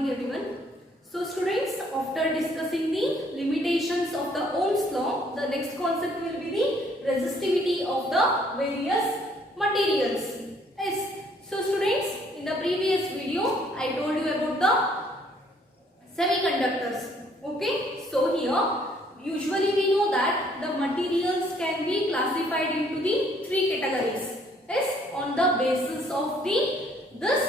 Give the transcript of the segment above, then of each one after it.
morning everyone. So students, after discussing the limitations of the Ohm's law, the next concept will be the resistivity of the various materials. Yes. So students, in the previous video I told you about the semiconductors. Okay. So here usually we know that the materials can be classified into the three categories. Yes, on the basis of this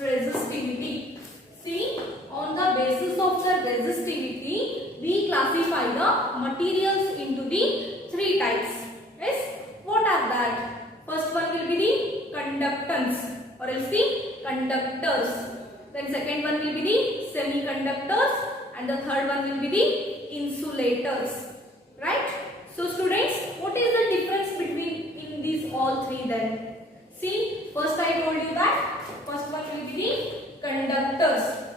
resistivity. See, on the basis of the resistivity, we classify the materials into the three types. Yes, what are that? First one will be the conductance, or else the conductors. Then second one will be the semiconductors, and the third one will be the insulators. Right? So students, what is the difference between these all three then? See, first I told you that first one will be the conductors.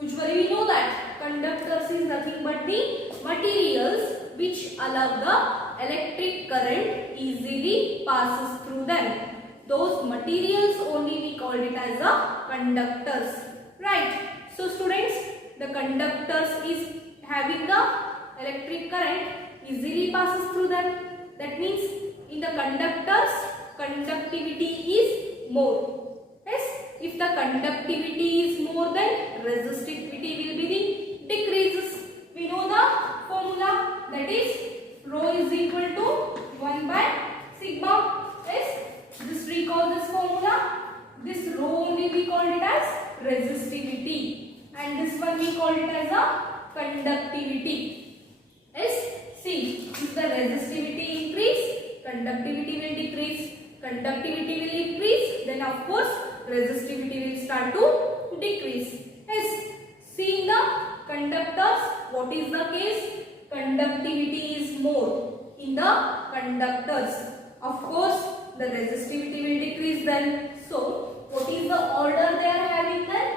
Usually we know that conductors is nothing but the materials which allow the electric current easily passes through them. Those materials only we called it as a conductors. Right? So students, the conductors is having the electric current easily passes through them. That means in the conductors, conductivity is more. Yes, if the conductivity is more, then resistivity will be the decreases. We know the formula, that is rho is equal to 1 by sigma. Yes, just recall this formula. This rho only we called it as resistivity, and this one we called it as a conductivity. Yes, see, if the resistivity increase, conductivity will decrease. Conductivity will increase, then of course resistivity will start to decrease. Yes, see in the conductors, what is the case? Conductivity is more in the conductors. Of course, the resistivity will decrease then. So, what is the order they are having then?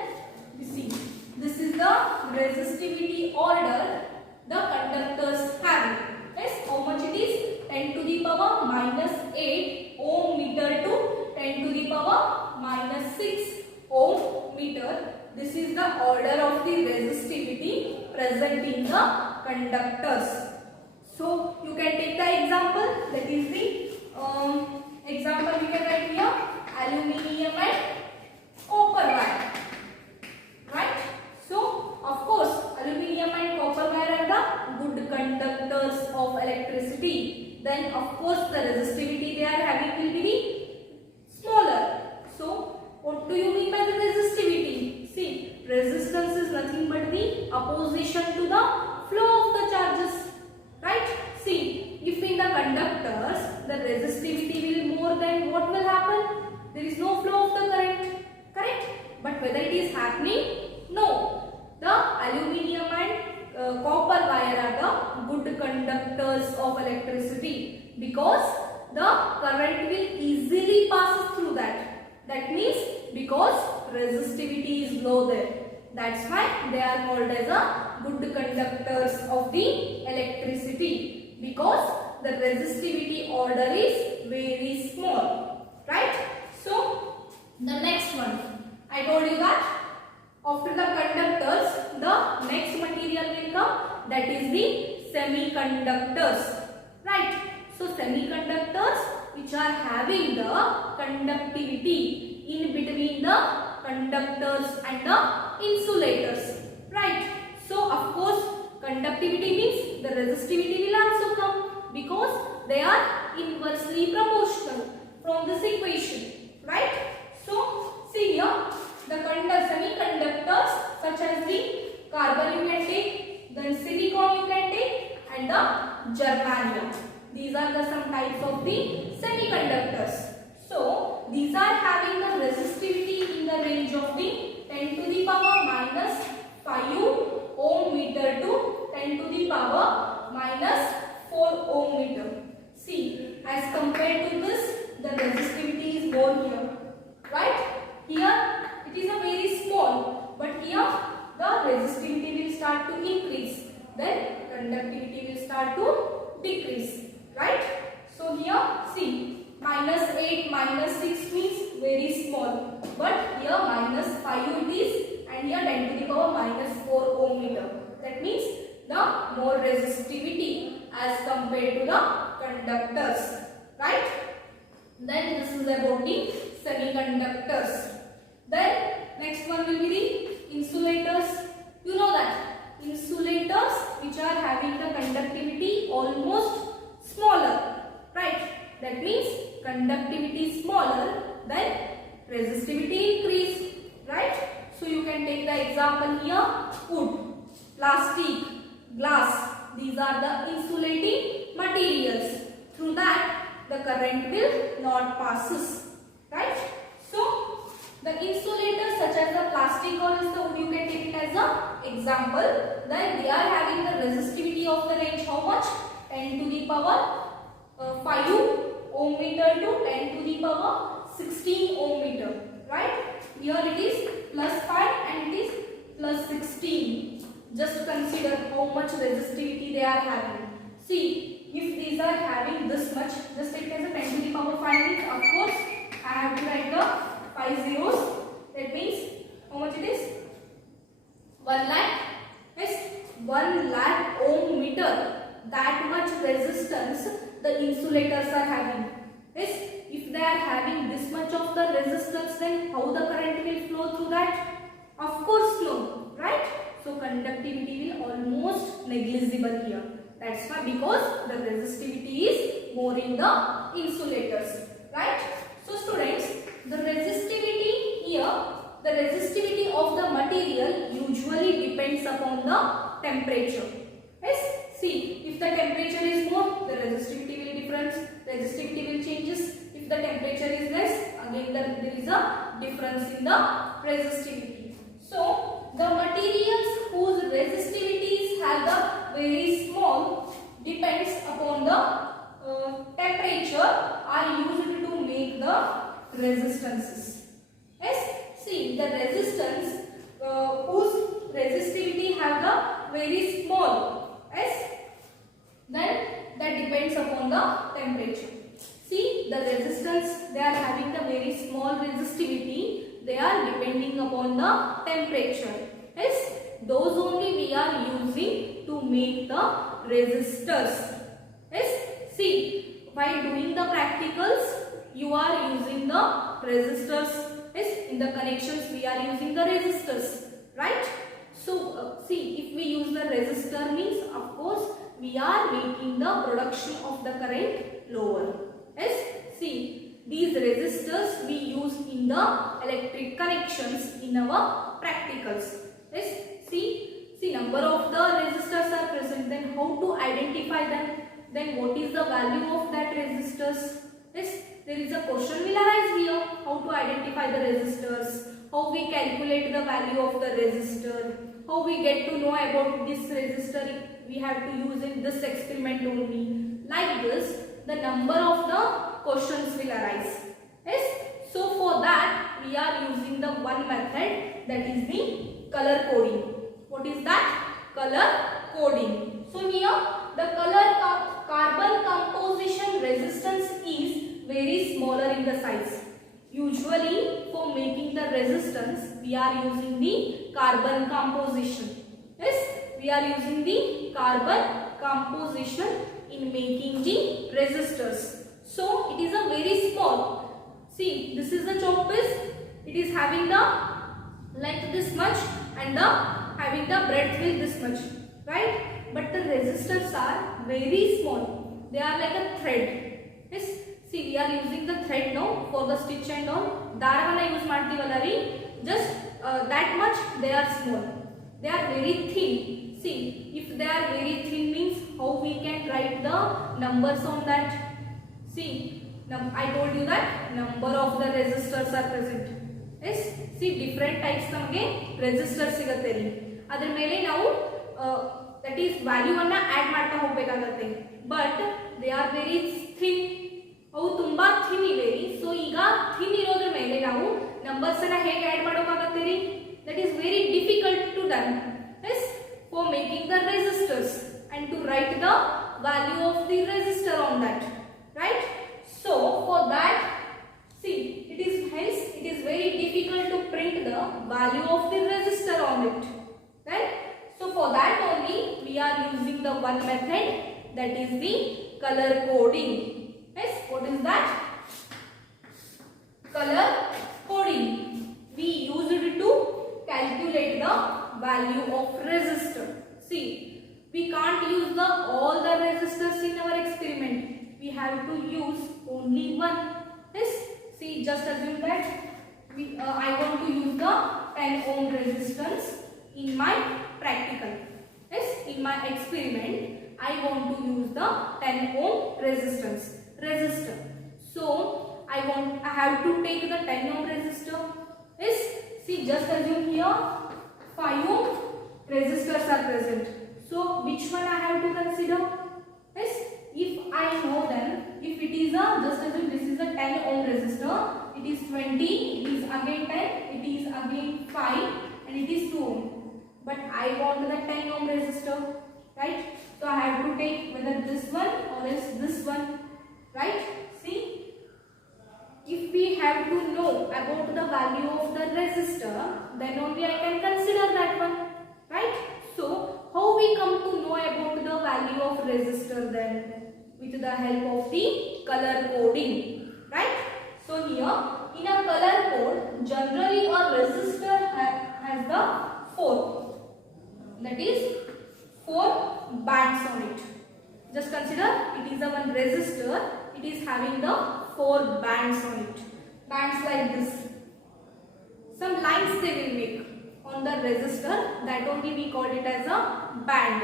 You see, this is the resistivity order the conductors having. Yes, how much it is? 10 to the power minus 8 ohm meter to 10 to the power minus 6 ohm meter. This is the order of the resistivity present in the conductors. So you can take the example, that is the example we can write here, aluminium and copper wire. Right? So of course aluminium and copper wire are the good conductors of electricity. Then of course the resistivity they are having will be the smaller. So what do you mean by the resistivity? See, resistance is nothing but the opposition to the flow of the charges. Right? See, if in the conductors the resistivity will more, then what will happen? There is no flow of the current. Correct? But whether it is happening? No. The aluminium and copper wire are the good conductors of electricity because the current will easily pass through that. That means because resistivity is low there. That's why they are called as a good conductors of the electricity, because the resistivity order is very small. Right? So the next one, I told you that after the conductors, the next material will come, that is the semiconductors. Right? So semiconductors which are having the conductivity in between the conductors and the insulators. Right? So of course conductivity means the resistivity will also come because they are inversely proportional from this equation. Right? So see here, the semiconductors such as the carbon you can take, then silicon you can take, and the germanium. These are the some types of the semiconductors. So these are having the resistivity in the range of the 10 to the power minus 5 ohm meter to 10 to the power minus 4 ohm meter. See, as compared to this, the resistivity is more here. Right? Here it is a very small, but here the resistivity will start to increase, then conductivity will start to decrease. Right? So here see, minus 8 minus 6 means very small, but here minus 5 it is, and here 10 to the power minus 4 ohm meter. That means the more resistivity as compared to the conductors, right? Then this is about the semiconductors. Then next one will be the insulators. You know that insulators which are having the conductivity almost smaller, right? That means conductivity smaller, then resistivity increase, right? So you can take the example here, wood, plastic, glass. These are the insulating materials. Through that the current will not passes, right? So the insulators such as the plastic or else the wood, you can take it as an example. Then they are having the resistivity of the range how much? 10 to the power 5 ohm meter to 10 to the power 16 ohm meter, right? Here it is plus 5 and it is plus 16. Just consider how much resistivity they are having. See, if these are having this much, just take it as a 10 to the power 5 means of course I have to write the 5 zeros. That means how much it is? 1 lakh. Yes, 1 lakh ohm meter. That much resistance the insulators are having. Yes, if they are having this much of the resistance, then how the current will flow through that? Of course no, right? So conductivity will almost negligible here. That's why, because the resistivity is more in the insulators, right? So students, the resistivity here, the resistivity of the material usually depends upon the temperature. Yes, see, if the temperature is more, the resistivity will resistivity will changes. If the temperature is less, again there is a difference in the resistivity. So the materials whose resistivities have the very small depends upon the temperature are used to make the resistances. Yes, see, the resistance whose resistivity have the very small, yes, then that depends upon the temperature. See, the resistance, they are having the very small resistivity, they are depending upon the temperature. Yes, those only we are using to make the resistors. Yes, see, while doing the practicals, you are using the resistors. Yes, in the connections we are using the resistors, right? So, see, if we use the resistor means, of course, we are making the production of the current lower. Yes, see, these resistors we use in the electric connections in our practicals. Yes, see, number of the resistors are present. Then how to identify them? Then what is the value of that resistors? Yes, there is a question will arise here. How to identify the resistors? How we calculate the value of the resistor? How we get to know about this resistor? We have to use in this experiment only. Like this, the number of the questions will arise. Yes. So for that, we are using the one method, that is the color coding. What is that? Color coding. So here, the carbon composition resistance is very smaller in the size. Usually, for making the resistance, we are using the carbon composition. Yes, we are using the carbon composition in making the resistors. So it is a very small. See, this is the choke piece. It is having the length this much and the having the breadth will this much, right? But the resistors are very small. They are like a thread. Yes. See, we are using the thread now for the stitch and all. Daravana use ಮಾಡ್ತೀವಲ್ಲ just that much they are small. They are very thin. See, if they are very thin means how we can write the numbers on that. See, I told you that number of the resistors are present. Yes, see different types ನಮಗೆ resistors ಸಿಗುತ್ತೆ ಇಲ್ಲಿ. ಅದರ ಮೇಲೆ ನಾವು that is value ಅನ್ನು add ಮಾಡ್ತಾ ಹೋಗಬೇಕಾಗುತ್ತೆ. But they are very thin. ಅವು ತುಂಬಾ thin ಇವೆ. So ಈಗ thin ಇರೋದ್ರ ಮೇಲೆ ನಾವು numbers ಅನ್ನು ಹೇಗೆ add ಮಾಡೋಕಾಗುತ್ತೆ ರೀ? That is very difficult to done. Yes, for making the resistors and to write the value of the resistor on that, right? So for that, see, it is very difficult to print the value of the resistor on it. Right? So for that only we are using the one method, that is the color coding. Yes, what is that? Color coding. We use it to calculate the value of resistor. See, we can't use all the resistors in our experiment. We have to use only one. Yes, see, just assume that I want to use the 10 ohm resistance in my practical. Yes, in my experiment I want to use the 10 ohm resistor. So I have to take the 10 ohm resistor. Yes, see, just assume here 5 ohm resistors are present. So which one I have to consider? Yes, if I know them, if it is just assume this is a 10 ohm resistor, it is 20, it is again 10, it is again 5, and it is 2 ohm. But I want the 10 ohm resistor, right? So I have to take whether this one or else this one, right? See, if we have to know about the value of the resistor, then only I can consider that one, right? So how we come to know about the value of resistor then? With the help of the color coding, right? So here in a color code, generally a resistor has the 4, that is 4 bands on it. Just consider it is a one resistor, it is having the 4 bands on it. Bands like this. Some lines they will make on the resistor, that only we call it as a band,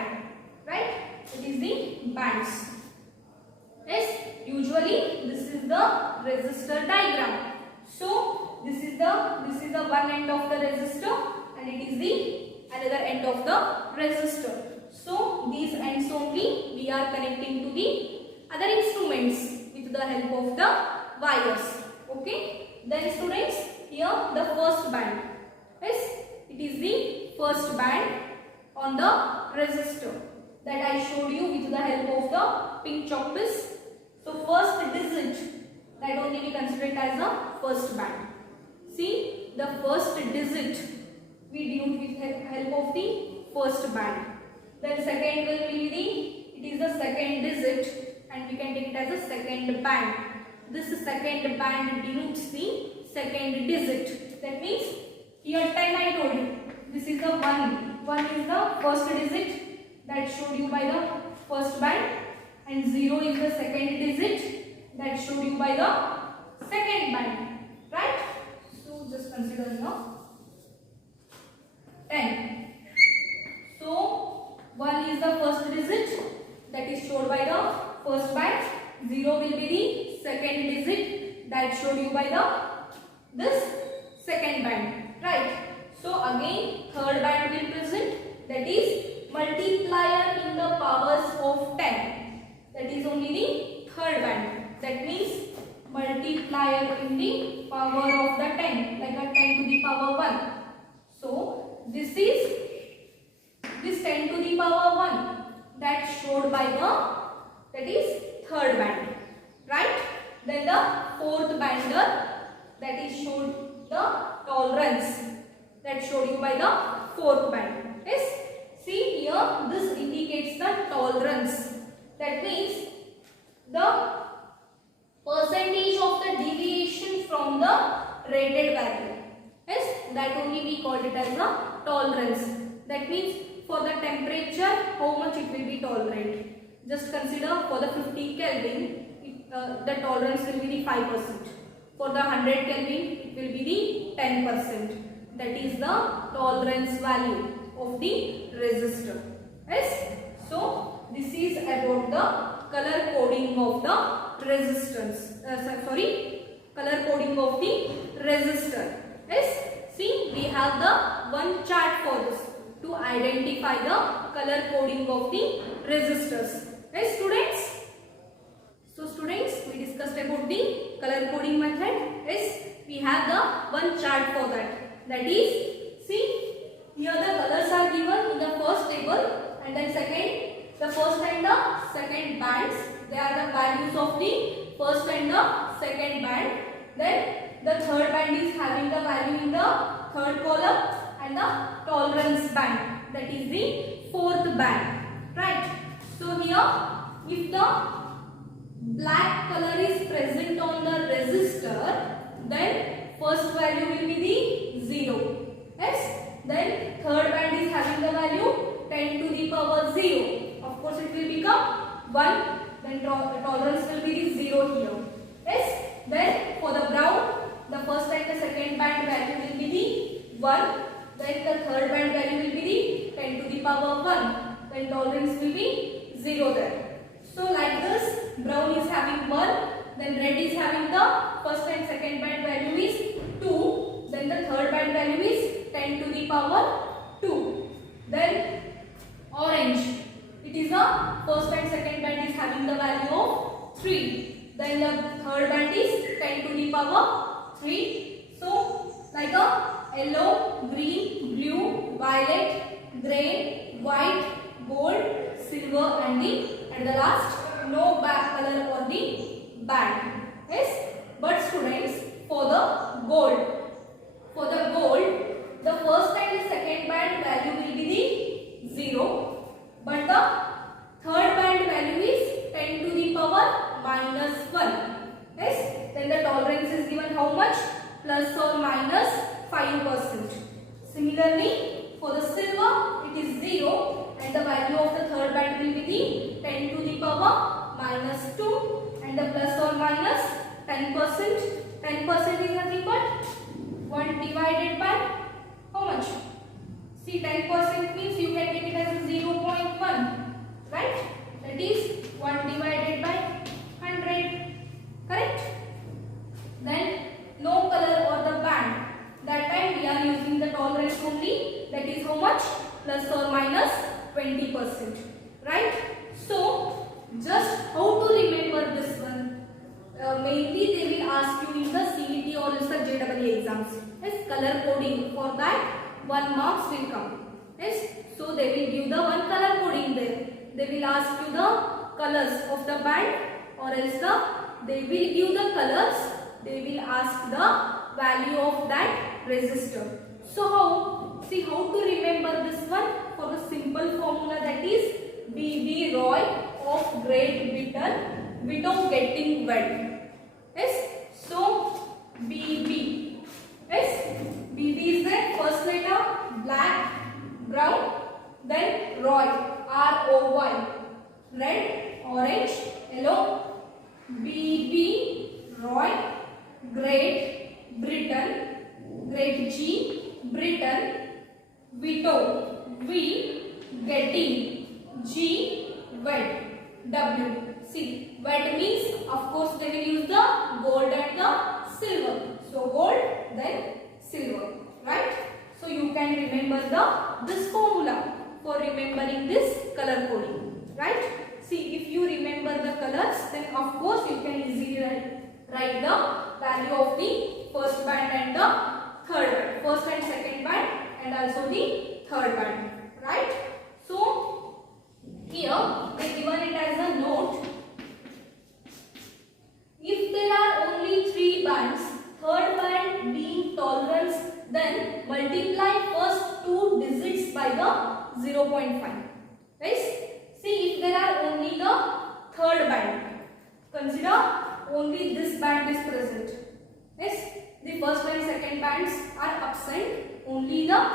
right? It is the bands. Yes, usually this is the resistor diagram. So this is the one end of the resistor and it is the another end of the resistor. So these ends only we are connecting to the other instruments with the help of the wires. Okay. Then students, here the first band. Yes, it is the first band on the resistor that I showed you with the help of the pink chalk piece. So first digit, that only we consider it as a first band. See, the first digit we denote with help of the first band. Then second will be it is the second digit and we can take it as a second band. This second band denotes the second digit. That means here 10 I told you. This is the 1. 1 is the first digit that showed you by the first band. And 0 is the second digit that showed you by the second band, right? So just consider now 10. So 1 is the first digit that is showed by the first band. 0 will be the second digit that showed you by this second band, right? So again third band will present, that is multiplier in the powers of 10. That is only the third band. That means multiplier in the power of the 10, like a 10 to the power 1. So this is this 10 to the power 1 that showed by that is third band, right? Then the fourth bander, that is showed the tolerance that showed you by the fourth band. Yes, see here this indicates the tolerance. That means the percentage of the deviation from the rated value. Yes, that only we called it as a tolerance. That means for the temperature, how much it will be tolerant. Just consider for the 50 Kelvin, the tolerance will be the 5%. For the 100 Kelvin, it will be the 10%. That is the tolerance value of the resistor. Yes, so this is about the color coding of the resistance. Color coding of the resistor. Yes, see, we have the one chart for this to identify the color coding of the resistors. Yes, students. So, students, we discussed about the color coding method. Yes, we have the one chart for that. That is, see, here the colors are given in the first table, and then second. The first and the second bands, they are the values of the first and the second band. Then the third band is having the value in the third column and the tolerance band, that is the fourth band, right? So here if the black color is present on the resistor, then first value will be the 0. Yes, then third band is having the value 10 to the power 0. Of course it will become 1, then tolerance will be the 0 here. Yes, then for the brown, the first and the second band value will be the 1, then the third band value will be the 10 to the power 1, then tolerance will be 0 there. So like this, brown is having 1, then red is having the first and second band value is 2, then the third band value is 10 to the power 2. Then orange, it is the first and second band is having the value of 3, then the third band is 10 to the power 3. So like a yellow, green, blue, violet, grey, white, gold, silver and the last no black color on the band. Yes, but students, for the gold, the first and the second band value will be the 0, but the third band value is 10 to the power minus 1. Yes, then the tolerance is given how much? Plus or minus 5%. Similarly, for the silver, it is 0 and the value of the third band will be the 10 to the power minus 2 and the plus or minus 10%. 10% is nothing but 1 divided by how much? See, 10% means you can take it as 0.1, right? That is 1 divided by 100, correct? Then no color or the band. That time we are using the tolerance only, that is how much? Plus or minus 20%, right? So just how to remember this one? Mainly they will ask you in the CET or the JEE exams. Yes, color coding, for that 1 marks will come. Yes, so they will give the one color coding there. They will ask you the colors of the band, or else they will give the colors. They will ask the value of that resistor. So how? See how to remember this one? For the simple formula, that is B.B. Roy of Great Britain without getting wet. Yes, so B.B. Yes, B.B. is the first letter, black, brown, then Roy, R-O-Y, red, orange, yellow. B.B. Roy, Great Britain, Great G, Britain, Vito, V, getting, G, wet, W. See, wet means of course they will use the gold and the silver. So gold, then silver, right? So you can remember this formula for remembering this color coding, right? See, if you remember the colors, then of course you can easily write the value of the first band and the third band, first and second band, and also the third band, right? So here they given it as a note. If there are only 3 bands, third band being tolerance, then multiply first 2 digits by the 0.5. Right? See, if there are only the third band, consider only this band is present. Yes, the first and second bands are absent, only the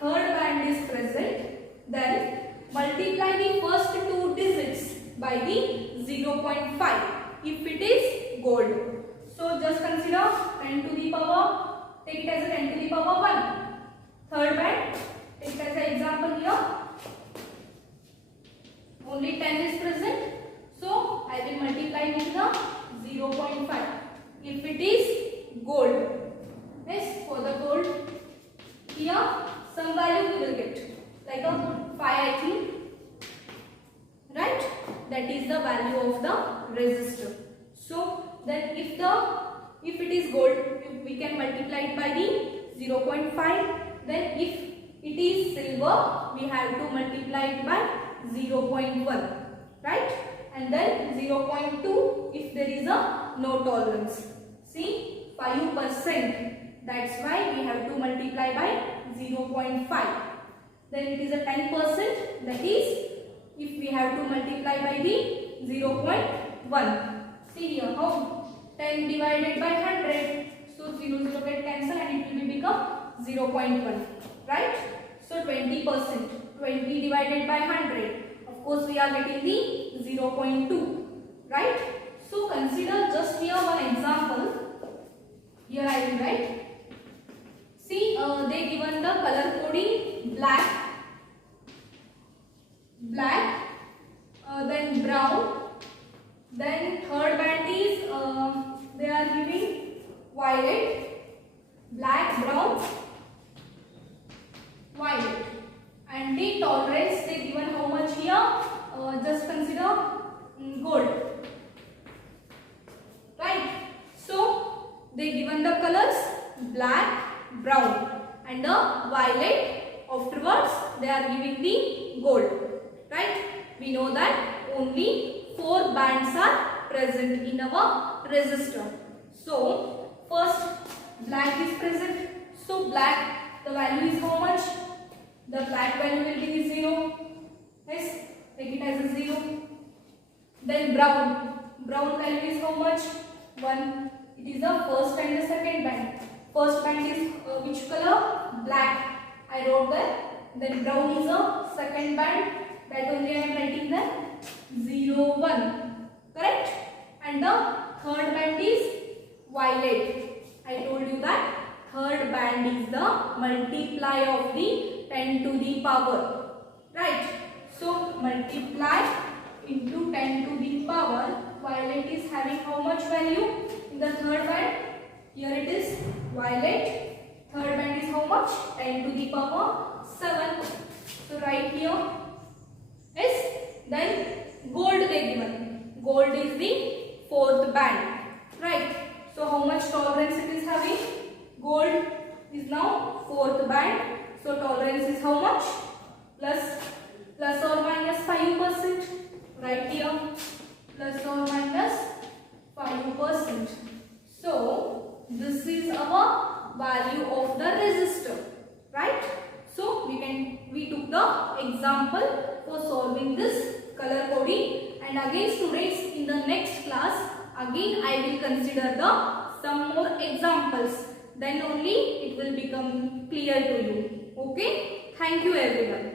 third band is present. Then multiply the first 2 digits by the 0.5 if it is gold. So just consider 10 to the power, take it as a 10 to the power 1. Third band, take it as an example here. Only 10 is present. So I will multiply with the 0.5 if it is gold. Yes, for the gold, here some value we will get, like a 5 I think, right? That is the value of the resistor. So then if it is gold, we can multiply it by the 0.5. Then if it is silver, we have to multiply it by 0.1, right? And then 0.2 if there is a no tolerance. See, 5%. That's why we have to multiply by 0.5. Then it is a 10%, that is if we have to multiply by the 0.1. See here how 10 divided by 100. So 0 get cancelled and it will become 0.1. Right? So 20%. 20 divided by 100. Of course we are getting the 0.2. Right? So consider just here one example. Here I will write. See, they given the color coding black, then brown, then third band is they are giving violet, black, brown, violet, and the tolerance they given how much here? Just consider gold, right? So they given the colors black, brown, and the violet. Afterwards they are giving the gold, right? We know that only 4 bands are present in our resistor. So first black is present. So black, the value is how much? The black value will be 0. Yes, take it as a 0. Then brown value is how much? 1. It is the first and the second band. First band is which color? Black. I wrote that. Then brown is the second band. That only I am writing there. 0, 1. Correct? And the third band is violet. I told you that third band is the multiply of the 10 to the power. Right? So multiply into 10 to the power. Violet is having how much value in the third band? Here it is violet. Third band is how much? 10 to the power 7. So write here. Yes. Then gold they given. Gold is the fourth band. Right. So how much tolerance it is having? Gold is now fourth band. So tolerance is how much? Plus or minus 5%. Right here. Plus or minus 5%. So this is our value of the resistor, right? So we took the example for solving this color coding, and again students, in the next class again I will consider some more examples, then only it will become clear to you. Okay, thank you everyone.